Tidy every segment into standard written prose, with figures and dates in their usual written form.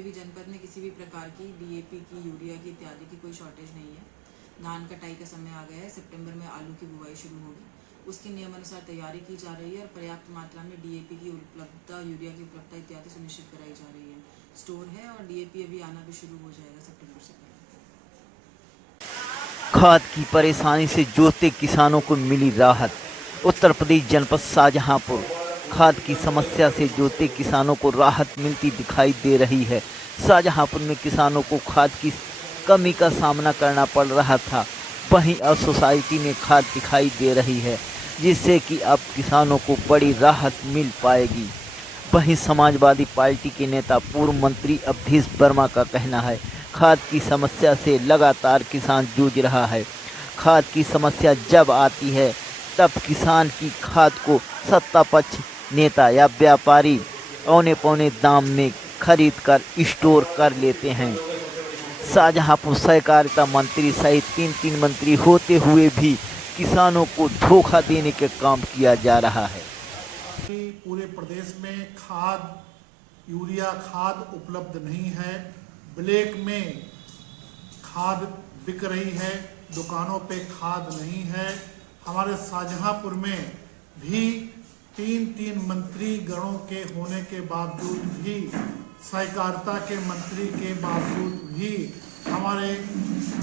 पे भी जनपद में किसी भी प्रकार की डीएपी की, यूरिया की इत्यादि की कोई शॉर्टेज नहीं है। धान कटाई का समय आ गया है। सितंबर में आलू की बुआई शुरू होगी। उसकी नियमानुसार तैयारी की जा रही है और पर्याप्त मात्रा में डीएपी की उपलब्धता, यूरिया की उपलब्धता इत्यादि सुनिश्चित कराई जा रही है। स्टोर है और डीएपी अभी आना भी शुरू हो जाएगा सितंबर से पहले। खाद की परेशानी से जूझते किसानों को मिली राहत। उत्तर प्रदेश जनपद शाहजहांपुर खाद की समस्या से जूझते किसानों को राहत मिलती दिखाई दे रही है। शाहजहांपुर में किसानों को खाद की कमी का सामना करना पड़ रहा था, वहीं अब सोसाइटी में खाद दिखाई दे रही है, जिससे कि अब किसानों को बड़ी राहत मिल पाएगी। वहीं समाजवादी पार्टी के नेता पूर्व मंत्री अवधेश वर्मा का कहना है, खाद की समस्या से लगातार किसान जूझ रहा है। खाद की समस्या जब आती है तब किसान की खाद को सत्ता पक्ष नेता या व्यापारी औने पौने दाम में खरीद कर स्टोर कर लेते हैं। शाहजहांपुर सहकारिता मंत्री सहित तीन मंत्री होते हुए भी किसानों को धोखा देने के काम किया जा रहा है। पूरे प्रदेश में खाद, यूरिया खाद उपलब्ध नहीं है। ब्लैक में खाद बिक रही है, दुकानों पे खाद नहीं है। हमारे शाहजहांपुर में भी तीन मंत्री गणों के होने के बावजूद भी, सहकारिता के मंत्री के बावजूद भी हमारे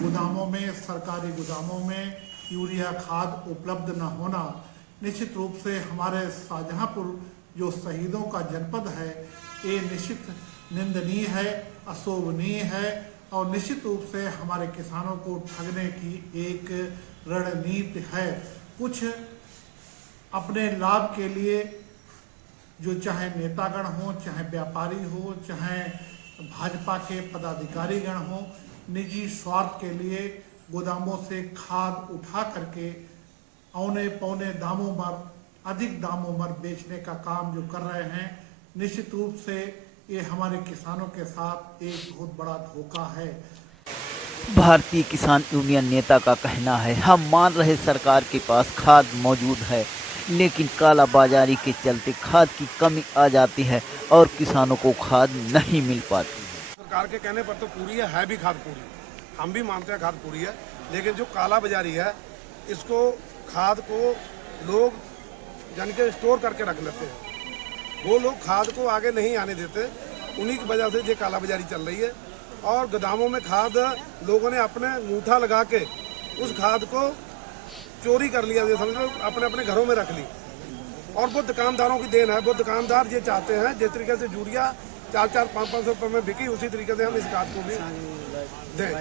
गोदामों में, सरकारी गोदामों में यूरिया खाद उपलब्ध न होना निश्चित रूप से हमारे शाहजहांपुर जो शहीदों का जनपद है, ये निश्चित निंदनीय है, अशोभनीय है और निश्चित रूप से हमारे किसानों को ठगने की एक रणनीति है। कुछ अपने लाभ के लिए, जो चाहे नेतागण हो, चाहे व्यापारी हो, चाहे भाजपा के पदाधिकारीगण हो, निजी स्वार्थ के लिए गोदामों से खाद उठा करके औने पौने दामों पर, अधिक दामों पर बेचने का काम जो कर रहे हैं, निश्चित रूप से ये हमारे किसानों के साथ एक बहुत बड़ा धोखा है। भारतीय किसान यूनियन नेता का कहना है, हम मान रहे सरकार के पास खाद मौजूद है, लेकिन कालाबाजारी के चलते खाद की कमी आ जाती है और किसानों को खाद नहीं मिल पाती। सरकार के कहने पर तो पूरी है भी खाद पूरी, हम भी मानते हैं खाद पूरी है, लेकिन जो कालाबाजारी है, इसको खाद को लोग जान के स्टोर करके रख लेते हैं। वो लोग खाद को आगे नहीं आने देते, उन्हीं की वजह से ये कालाबाजारी चल रही है। और गोदामों में खाद लोगों ने अपने अंगूठा लगा के उस खाद को चोरी कर लिया, समझ लो अपने अपने घरों में रख ली। और वो दुकानदारों की देन है, वो दुकानदार ये चाहते हैं जिस तरीके से यूरिया 400-500 रुपये में बिकी, उसी तरीके से हम इस खाद को भी दें।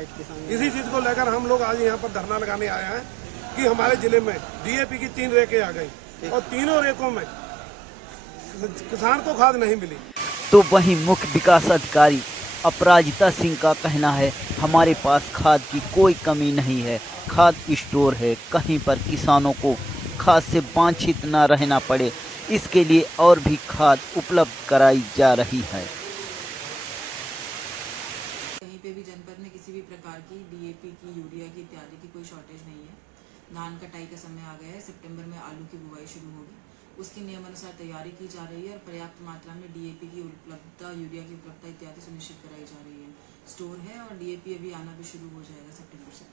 इसी चीज़ को लेकर हम लोग आज यहाँ पर धरना लगाने आए हैं कि हमारे जिले में डीएपी की 3 रेकें आ गई और तीनों रेकों में किसान को खाद नहीं मिली। तो वहीं मुख्य विकास अधिकारी अपराजिता सिंह का कहना है, हमारे पास खाद की कोई कमी नहीं है, खाद स्टोर है, कहीं पर किसानों को खाद से वंचित न रहना पड़े, इसके लिए और भी खाद उपलब्ध कराई जा रही है। कहीं पे भी जनपद में किसी भी प्रकार की डीएपी की, यूरिया की इत्यादि की कोई शॉर्टेज नहीं है। धान कटाई का समय आ गया है। सितंबर में आलू की बुआई शुरू होगी। उसकी नियमानुसार तैयारी की जा रही है और पर्याप्त मात्रा में डीएपी की उपलब्धता, यूरिया की उपलब्धता इत्यादि सुनिश्चित कराई जा रही है। स्टोर है और डीएपी अभी आना भी शुरू हो जाएगा सितंबर से।